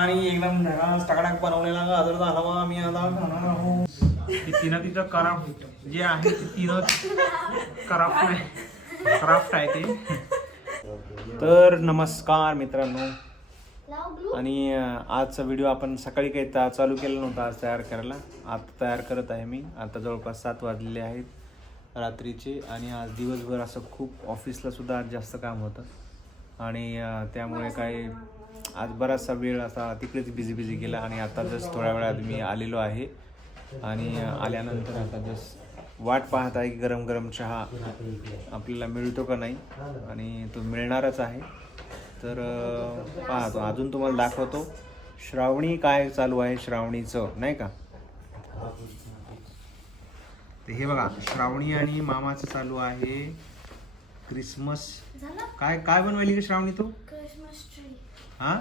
आणि एकदम टाकडाक बनवलेला गाजरचा हलवा मी आता खाणार आहोत. ती तिनं तिचं कराफ्ट जे आहे ते तिनं कराफ्ट आहे. क्राफ्ट आहे ते. तर नमस्कार मित्रांनो. आणि आजचा व्हिडिओ आपण सकाळी काही चालू केला नव्हता आज तयार करायला. आता तयार करत आहे मी. आता जवळपास सात वाजलेले आहेत रात्रीचे. आणि आज दिवसभर असं खूप ऑफिसला सुद्धा आज जास्त काम होतं. आणि त्यामुळे काय आज बराचसा वेळ असा तिकडेच बिझी बिझी गेला आणि आता जस्ट थोड्या वेळात मी आलेलो आहे. आणि आल्यानंतर आता जस्ट वाट पाहत आहे की गरम गरम चहा आपल्याला मिळतो का नाही. आणि तो मिळणारच आहे. तर पाहतो अजून तुम्हाला दाखवतो. श्रावणी काय चालू आहे श्रावणीचं नाही का? ते हे बघा श्रावणी आणि मामाचं चालू आहे. क्रिसमस. काय काय बनवायली का श्रावणी तू? Christmas tree. हा?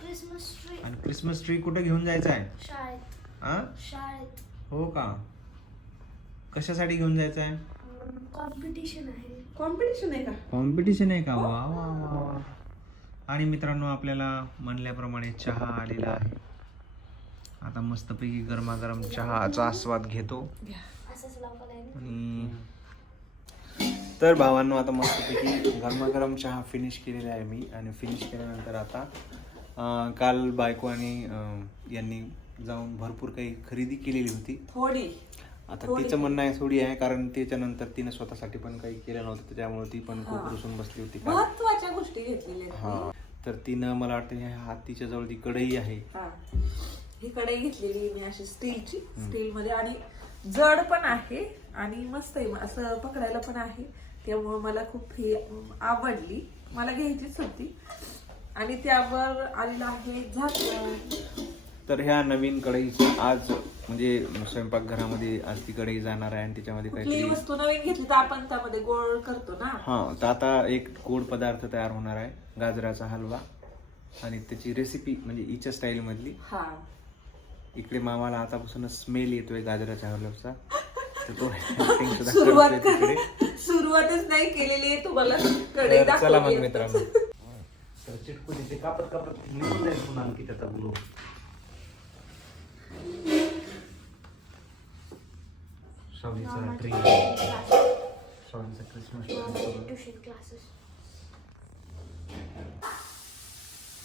Christmas tree. आणि क्रिसमस ट्री कुठे घेऊन जायचं आहे शाळेत. हा? शाळेत. हो का? कशासाठी घेऊन जायचं आहे कॉम्पिटिशन आहे. कॉम्पिटिशन आहे का? कॉम्पिटिशन आहे का? वा वा वा वा. आणि मित्रांनो आपल्याला म्हणल्याप्रमाणे चहा आलेला आहे. आता मस्तपैकी गरमागरम चहाचा आस्वाद घेतो. असंच लावलं आहे ना आणि तर भावांनो आता मस्तपैकी गरमागरम चहा फिनिश केलेला आहे मी आणि फिनिश केल्यानंतर आता काल बायको आणि यांनी जाऊन भरपूर काही खरेदी केलेली होती थोडी आता. तिचं म्हणणं आहे थोडी आहे कारण त्याच्यानंतर तिने स्वतःसाठी पण काही केलं नव्हतं त्यामुळे ती पण खूप हा. रुसून बसली होती. महत्त्वाच्या गोष्टी घेतलेल्या हा तर तिनं मला वाटतं ह्या हातीच्या जवळ ती कढई आहे हा. ही कढई घेतलेली मी अशी स्टीलची स्टील मध्ये आणि जड पण आहे आणि मस्त आहे. असं पकडायला पण आहे. त्यामुळे मला खूप ही आवडली. मला घ्यायचीच होती. आणि त्यावर आलेलं आहे झाकण. तर ह्या नवीन कढईचं आज म्हणजे स्वयंपाकघरामध्ये आज ती कढई जाणार आहे आणि त्याच्यामध्ये कुठलीही काहीतरी वस्तू नवीन घेतली तर आपण त्यामध्ये गोळ करतो ना. हा तर आता एक गोड पदार्थ तयार होणार आहे. गाजराचा हलवा. आणि त्याची रेसिपी म्हणजे हिच्या स्टाईल मधली. हा. इकडे मामाला आतापासूनच स्मेल येतोय गाजराच्या सुद्धा सुरुवात सुरुवातच नाही केलेली आहे तुम्हाला चला मग मित्रांनो. तर चिटकू ते कापत कापत निघून जाईल पुन्हा आणखी त्याचा गुरु सावलीचा ट्री सावलीचा क्रिसमस ट्री ट्युशन क्लासेस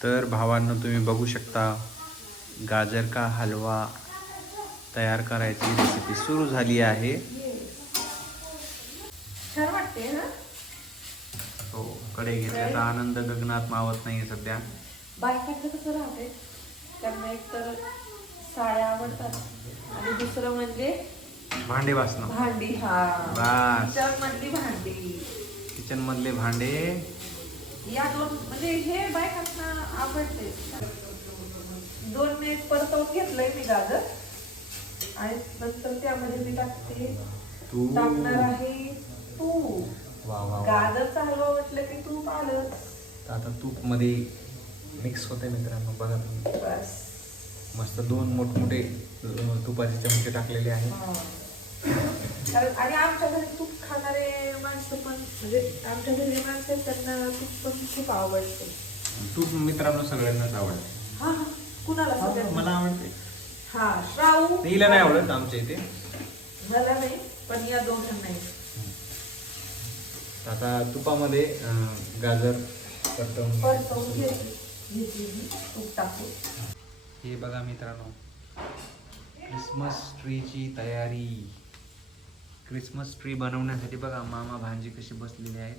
तर भावांनो तुम्ही बघू शकता गाजर का हलवा तयार करायची रेसिपी सुरू झाली आहे. हो कडे घेतल्याचा आनंद गगनात मावत नाही सध्या. बायकांचं कसं राहते त्यांना एक तर साड्या आवडतात आणि दुसरं म्हणजे भांडे वाचणं भांडी हा. बस. किचन मधली भांडी. किचन मधले भांडे. या दोन म्हणजे हे बायकांना आवडते. दोन मी परतवून घेतलंय मी गाजर. आणि नंतर त्यामध्ये मी टाकते. तू. टाकणार आहे तूप वा वा वा. गाजरचा हलवा म्हटलं की तूप आलंच. आता तूपमध्ये मिक्स होते मित्रांनो बघा तुम्ही. बस. मस्त दोन मोठमोठे अं, तुपाचे चमचे टाकलेले आहेत. हा. कारण आणि आमच्या घरी तूप खाणारे माणसं पण म्हणजे आमच्या घरी जे माणसं आहेत त्यांना तूप पण खूप आवडते. तूप मित्रांनो सगळ्यांनाच आवडते. हा हा. कुणाला सगळ्यांना? मला आवडते. हा श्राऊ हिला नाही आवडत आमच्या इथे. मला नाही पण या दोघांनाही. आता तुपामध्ये अं, गाजर परतवून परतवून घेतली. घेतली. मी तूप टाकून. हे बघा मित्रांनो क्रिसमस ट्रीची तयारी. क्रिसमस ट्री बनवण्यासाठी बघा मामा भांजी कशी बसलेली आहेत.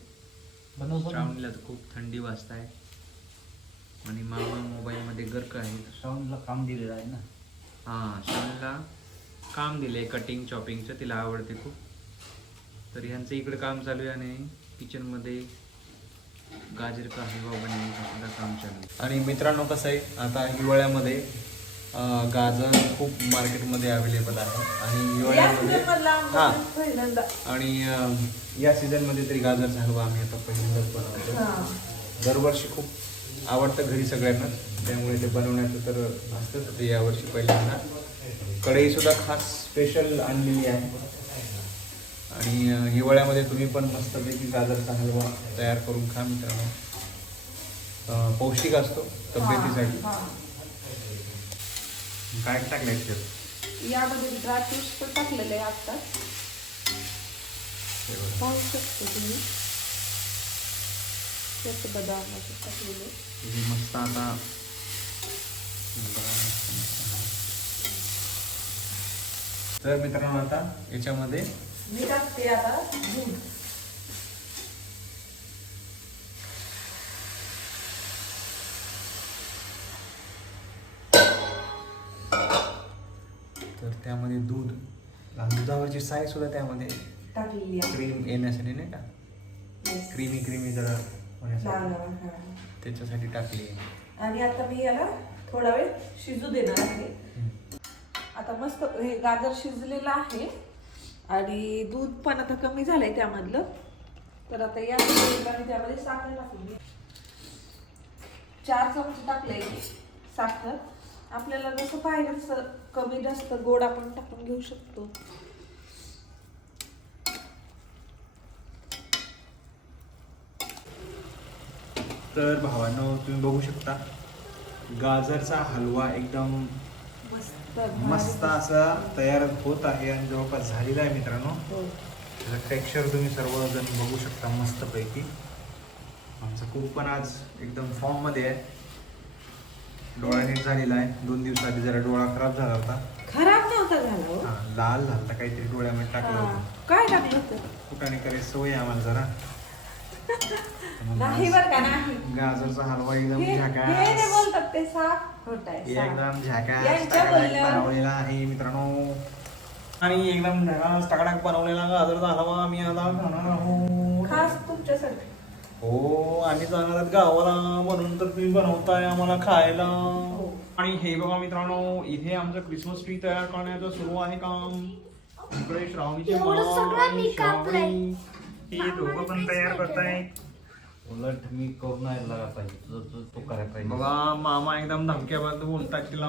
श्रावणीला तर खूप थंडी वाजत आहे आणि मामा मोबाईलमध्ये गर्क आहेत श्रावणला काम दिलेलं आहे ना? हां श्रावणीला काम दिलंय कटिंग चॉपिंगचं तिला आवडते खूप. तर ह्यांचं इकडे काम चालू आहे आणि किचनमध्ये गाजर का हलवा बनवण्याचं सुद्धा काम चालू आहे. आणि मित्रांनो कसं आहे आता हिवाळ्यामध्ये गाजर खूप मार्केटमध्ये अवेलेबल आहे. आणि हिवाळ्यामध्ये हां. आणि या सीझनमध्ये तरी गाजरचा हलवा आम्ही आता पहिल्यांदाच बनवतो दरवर्षी खूप आवडतं घरी सगळ्यांना. त्यामुळे ते बनवण्याचं तर असतंच ते यावर्षी पहिल्यांदा. कढई सुद्धा खास स्पेशल आणलेली आहे. आणि हिवाळ्यामध्ये तुम्ही पण मस्तपैकी गाजरचा हलवा तयार करून खा मित्रांनो. पौष्टिक असतो तब्येतीसाठी. हा. काय टाकलंय त्याच्यात यामध्ये ड्रायफ्रुट्स पण टाकलेले आहे आता बघा. पाहू शकतो तुम्ही. त्याचे बदाम असे टाकलेले. मस्त आता तर मित्रांनो आता याच्यामध्ये मी टाकते आता दूध. तर त्यामध्ये दूध दुधावरची साय सुद्धा त्यामध्ये टाकलेली आहे. क्रीम येण्यासाठी नाही का. क्रीमी क्रीमी जरा होण्यासाठी. त्याच्यासाठी टाकली. आणि आता मी याला थोडा वेळ शिजू देणार आहे. आता मस्त हे गाजर शिजलेलं आहे. आणि दूध पण आता कमी झालंय त्यामधलं. तर आता या त्यामध्ये साखर टाकून चार चमचे टाकले साखर. आपल्याला जसं पाहिजे तसं कमी जास्त गोड आपण टाकून घेऊ शकतो. तर भावांनो तुम्ही बघू शकता गाजरचा हलवा एकदम मस्त असा तयार होत आहे आणि जवळपास झालेला आहे मित्रांनो. हो. त्याचं टेक्स्चर तुम्ही सर्वजण बघू शकता मस्तपैकी. आमचा कूक पण आज एकदम फॉर्ममध्ये आहे. डोळा नीट झालेला आहे. दोन दिवसाआधी जरा डोळा खराब झाला होता. खराब नव्हता झाला हो. लाल झाला होता काहीतरी डोळ्यामध्ये टाकलं. होतं. काय टाकलं होतं? कुठाने करायची सवय आहे आम्हाला जरा. नाही बर का नाही. गाजरचा हलवा एकदम हे हे झाकास बोलतात ते साफ खोट आहे हे साफ. एकदम झाकास यांच्या टाकडाक बोलण्यावर- बनवलेला आहे मित्रांनो. आणि एकदम झकास टाकडाक बनवलेला गाजरचा हलवा आम्ही आता खाणार आहोत. खास तुमच्यासाठी. हो आम्ही जाणार आहोत गावाला. म्हणून तर तुम्ही बनवताय आम्हाला खायला. आणि हे बघा मित्रांनो इथे आमचं क्रिसमस ट्री तयार करण्याचं सुरू आहे काम. इकडे श्रावणीचे एवढं मामा सगळं आणि मी कापलंय. श्रावणी हे दोघं पण तयार करतायत उलट मी करून लागा पाहिजे. तुझं तुझं तू करायला पाहिजे? बघा मामा एकदम धमक्याबद्दल बोलतायत तिला.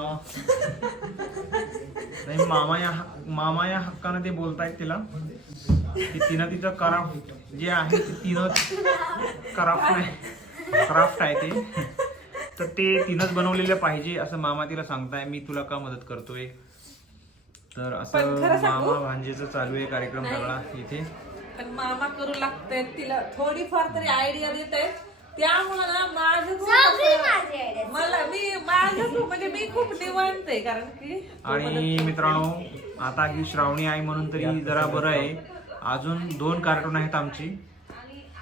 नाही मामा या मामा या हक्कानं ते बोलतायत तिला. की तिनं तिचं कराफ्ट जे आहे ते तिनं कराफ्ट नाही. क्राफ्ट आहे ते. तर ते तिनंच बनवलेलं पाहिजे असं मामा तिला सांगताय. मी तुला का मदत करतोय? तर पण असं खरं सांगू? मामा भांजेचं चालू आहे कार्यक्रम. सगळा इथे. पण मामा करू लागते तिला थोडीफार तरी आयडिया देत आहेत त्यामुळे ना माझं खूप सगळी असं- माझी idea. मला मी माझं खूप म्हणजे मी खूप निवांत आहे कारण की तो आणि मित्रांनो आता ही श्रावणी आहे म्हणून तरी जरा बरं आहे अजून दोन कार्टून आहेत आमची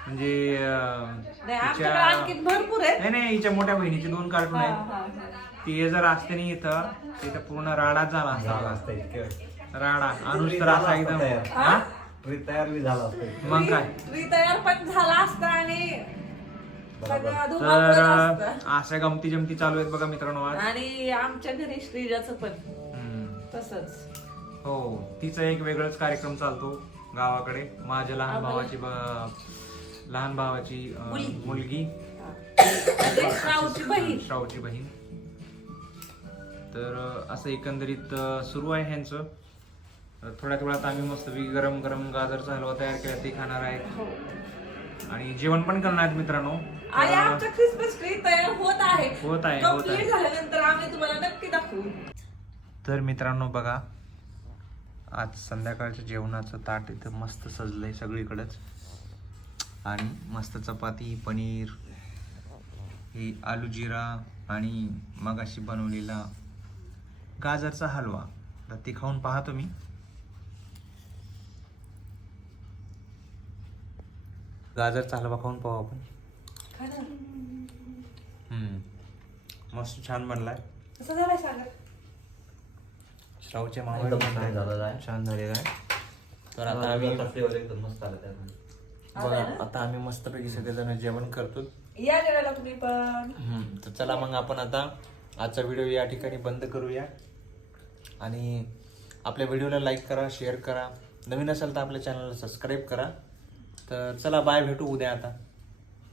म्हणजे अं, नाही आमच्याकडे तिच्या- आणखी भरपूर आहेत नाही नाही हिच्या मोठ्या बहिणीचे दोन कार्टून हा, आहेत हा, हा. ते जर असते नाही इथं ते तर पूर्ण राडाच झाला झाला असता इतकं. राडा तर असा एकदम. हा? तयार बी झाला असतं मग काय? ट्री तयार पण झाला असता आणि सगळं तर असतं. अशा गमती जमती चालू आहेत बघा मित्रांनो आज. आणि आमच्या घरी श्रीजाचं पण. हम्म. तसंच. हो तिचा एक वेगळाच कार्यक्रम चालतो गावाकडे. माझ्या लहान आम्हाला- भावाची ब- लहान भावाची अं, मुलगी. मुलगी. म्हणजे श्रावची बहीण. श्रावची बहीण. तर अं, असं एकंदरीत अं, सुरू आहे ह्यांचं. तर थोड्या थोड्यात आम्ही मस्त गरम गरम गाजरचा हलवा तयार केला ते खाणार आहे. हो. आणि जेवण पण करणार आहेत मित्रांनो. आणि तर, आमच्या क्रिसमस ट्री तयार होत आहे. होत आहे, होत आहे. कंप्लीट झाल्यानंतर आम्ही तुम्हाला नक्की दाखवू. तर मित्रांनो बघा आज संध्याकाळच्या जेवणाचं ताट इथं मस्त सजलंय सगळीकडंच. आणि मस्त चपाती पनीर ही आलू जिरा आणि मगाशी बनवलेला गाजरचा हलवा. तर ते खाऊन पहा तुम्ही गाजरचा हलवा खाऊन पाहू आपण. मस्त छान बनलाय. कसं झालंय सांगा श्रावच्या एकदम छान झालेला आहे. तर आता आम्ही मस्त आला त्यामध्ये बघा आता आम्ही मस्तपैकी सगळेजण जेवण करतो. या जेवायला तुम्ही पण. तर चला मग आपण आता आजचा व्हिडिओ या ठिकाणी बंद करूया. आणि आपल्या व्हिडिओला लाईक करा शेअर करा. नवीन असेल तर आपल्या चॅनलला सबस्क्राईब करा. तर चला बाय भेटू उद्या आता.